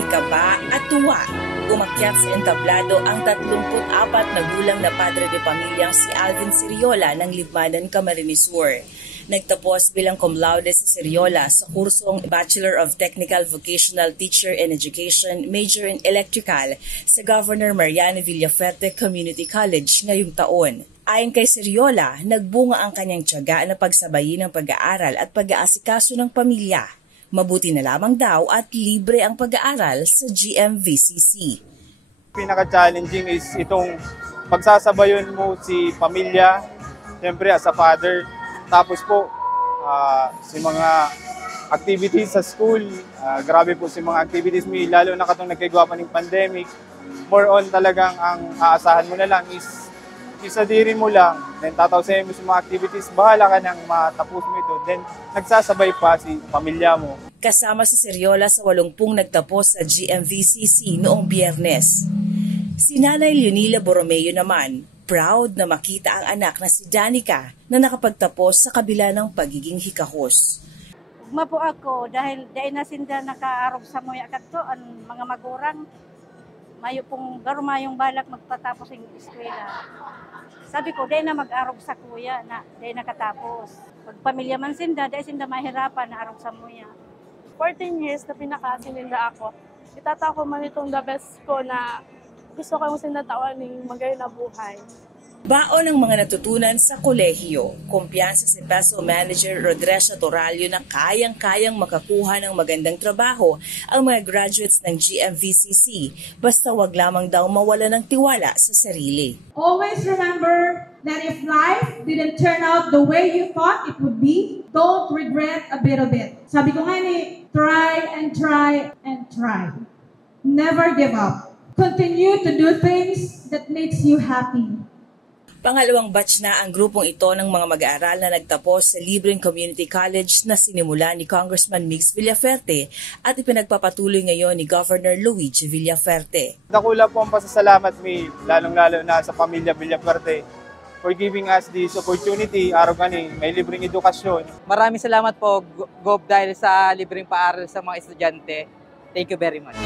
may kaba at tuwa. Umakyat sa entablado ang 34 na gulang na padre de pamilyang si Alvin Siriola ng Libmanan, Camarines Sur. Nagtapos bilang cum laude si Siriola sa kursong Bachelor of Technical Vocational Teacher in Education, Major in Electrical sa Governor Mariano Villafuerte Community College ngayong taon. Ayon kay Siriola, nagbunga ang kanyang tiyaga na pagsabayin ng pag-aaral at pag-aasikaso ng pamilya. Mabuti na lamang daw at libre ang pag-aaral sa GMVCC. Pinaka-challenging is itong pagsasabayon mo si pamilya, siyempre as a father. Tapos po, si mga activities sa school, grabe po si mga activities mo, lalo na katong nagkagawa pa ng pandemic. More on talagang ang aasahan mo na lang is isadirin mo lang, then tatawsayin mo sa mga activities, bahala ka nang matapos mo ito, then nagsasabay pa si pamilya mo. Kasama si Siriola sa 80 nagtapos sa GMVCC noong Biyernes. Si Nanay Leonila Borromeo naman, proud na makita ang anak na si Danica na nakapagtapos sa kabila ng pagiging hikahos. Ugma po ako dahil na sinda nakaarog sa moya kadto ang mga magurang mayo pong garumayong balak magpatapos ng eskwela. Sabi ko, dahil na mag-arog sa kuya, na dahil nakatapos. Pag pamilya man sinda, dahil sinda mahirapan na arog sa muya. 14 years na pinakasininda ako. Itataw ko man itong the best ko na gusto ko yung sindatawan ng magay na buhay. Baon ng mga natutunan sa kolehiyo, kumpiyansa si PESO Manager Rodresha Toralio na kayang-kayang makakuha ng magandang trabaho ang mga graduates ng GMVCC, basta wag lamang daw mawala ng tiwala sa sarili. Always remember that if life didn't turn out the way you thought it would be, don't regret a bit of it. Sabi ko nga ni, try and try and try. Never give up. Continue to do things that makes you happy. Pangalawang batch na ang grupong ito ng mga mag-aaral na nagtapos sa libreng community college na sinimula ni Congressman Mix Villafuerte at ipinagpapatuloy ngayon ni Governor Luigi Villafuerte. Dakula po ang pasasalamat mi, lalong-lalo na sa pamilya Villafuerte, for giving us this opportunity, araw gani, may libreng edukasyon. Maraming salamat po, Gov, dahil sa libreng paaral sa mga estudyante. Thank you very much.